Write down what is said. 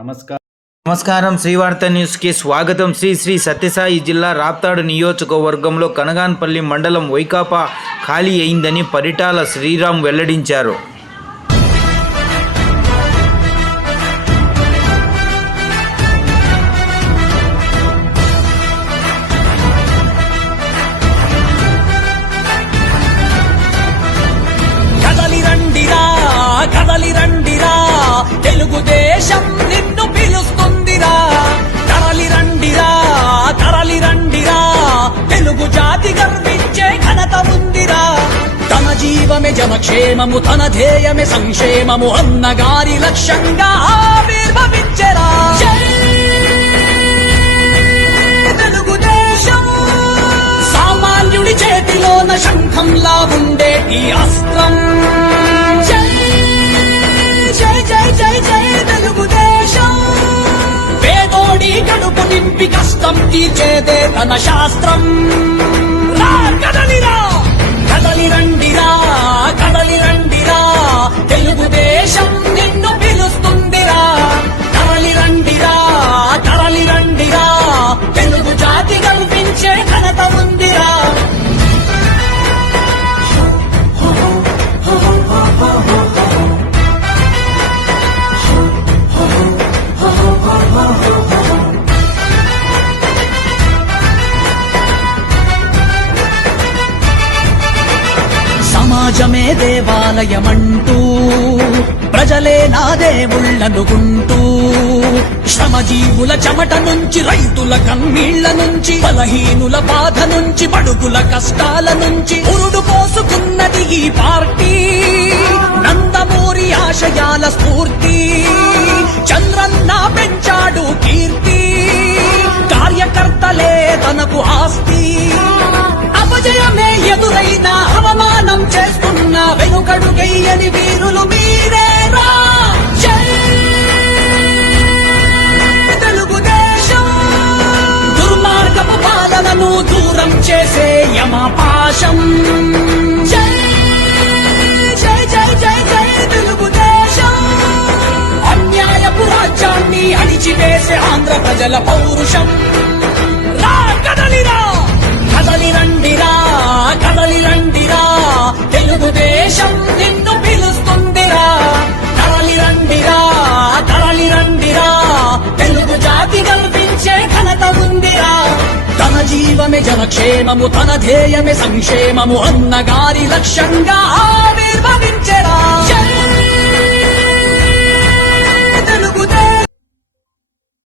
నమస్కారం శ్రీవార్త న్యూస్ కి స్వాగతం. శ్రీ సత్యసాయి జిల్లా రాప్తాడు నియోజకవర్గంలో కనగాన్పల్లి మండలం వైకాపా ఖాళీ అయిందని పరిటాల శ్రీరామ్ వెల్లడించారు. కదలిరండిరా తెలుగుదేశం నిన్ను పిలుస్తుందిరా. తరలిరండిరా తెలుగు జాతి గర్వించే ఘనత ఉందిరా. తన జీవమే జనక్షేమము, తన ధ్యేయమే సంక్షేమము అన్నగారి లక్ష్యంగా ఆవిర్భవించెరా. తెలుగుదేశం సామాన్యుడి చేతిలోన శంఖంలా ఉండేటి అస్త్రం. తెలుగుదేశం పేదోడి కడుపు నింపి కష్టం తీర్చేదే తన శాస్త్రం. కదలిరండిరా తెలుగుదేశం నిన్ను పిలుస్తుందిరా. తరలిరండిరా తెలుగు జాతి కల్పించే ఘనత ఉందిరా. సమాజమే దేవాలయమంటూ ప్రజలే నా దేవుళ్ళనుకుంటూ శ్రమజీవుల చెమట నుంచి, రైతుల కన్నీళ్ల నుంచి, బలహీనుల బాధ నుంచి, బడుగుల కష్టాల నుంచి పురుడు పోసుకున్నది ఈ పార్టీ. నందమూరి ఆశయాల స్ఫూర్తి చంద్రన్న పెంచాడు కీర్తి. కార్యకర్తలే తనకు ఆస్తి. అపజయమే ఎదురైన అవమానం చేస్తున్న వెనుకడుగయ్యని వీరులు మీరేరా. తెలుగుదేశం దుర్మార్గపు పాలనను దూరం చేసే యమపాశం. తెలుగుదేశం అన్యాయపు రాజ్యాన్ని అణిచివేసే ఆంధ్ర ప్రజల పౌరుషం. కదలిరండిరా తెలుగుదేశం నిన్ను పిలుస్తుందిరా. తరలిరండిరా తెలుగు జాతి కల్పించే ఘనత ఉందిరా. తన జీవమే జనక్షేమము, తన ధ్యేయమే సంక్షేమము అన్నగారి లక్ష్యంగా